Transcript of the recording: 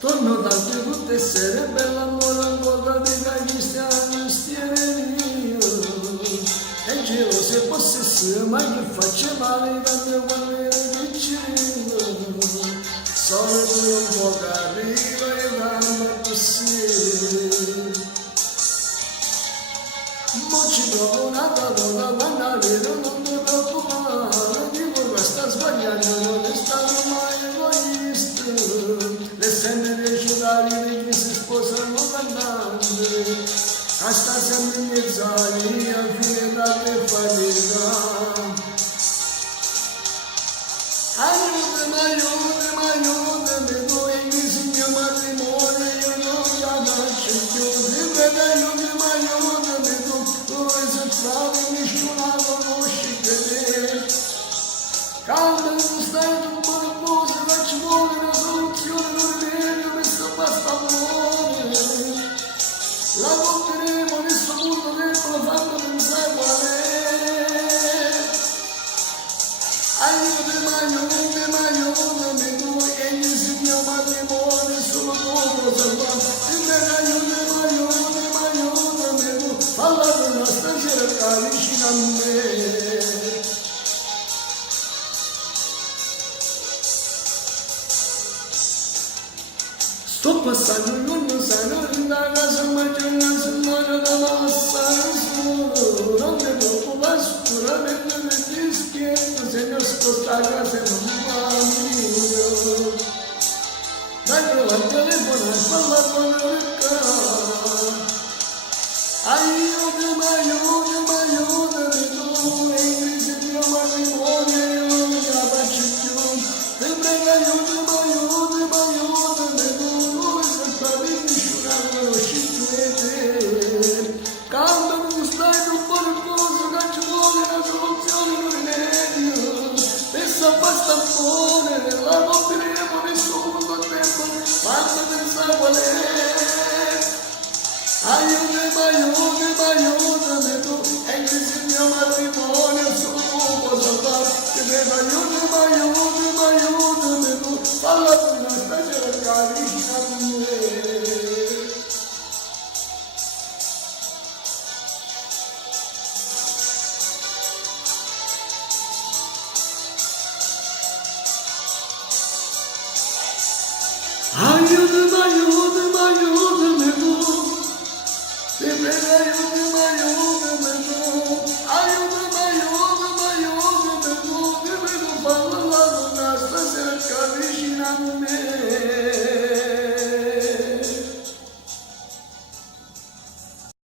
Torno dal tutte sere, bella amore ancora di cristiano stiamo. E giro se possessi, ma gli faccio male da mio guardiere vicino. Solo tu un po' che arriva e dammi così. Mo ci trovo una donna, quando vedo non mi preoccupare. Dico questa sbagliando, non è stato mai egoista. Le sente piaciutari che si sposano cantante. A sta sempre in mezzo a via, fine da te fallita. Aiutami, tu il mio matrimonio, io non ce la faccio più. Aiutami, tu se trovi nessuno conosci che te. Calma, non stai tu qualcosa, faccio vuole una soluzione, non viene, questo basta amore. La compineremo in questo punto debole, fanno pensare qual è. Aiutami, tu che il mio matrimonio, solo tu lo salvato. Aiutami, tu, falla per una stasera vicino a me. Sto passando non sanno da casa, ma c'è una settimana da passare solo. Non mi preoccupare, sicuramente mi dispietto, se non sposta a casa non va meglio. Dai prova al telefono, falla con l'orecchio. Aiutami, tu, e il mio matrimonio, io non ce la faccio più. Ti prego, aiutami, tu, se trovi nessuno conosci te. Calma, non stai tu qualcosa, che ci vuole una soluzione, un rimedio. Pensa basta amore, la compiremo nessuno con tempo, basta pensare qual è. Aiutami, tu, e il mio matrimonio, solo tu puoi salvare. Ti prego, aiutami, tu, falla per una stasera vicino a me. Aiutami,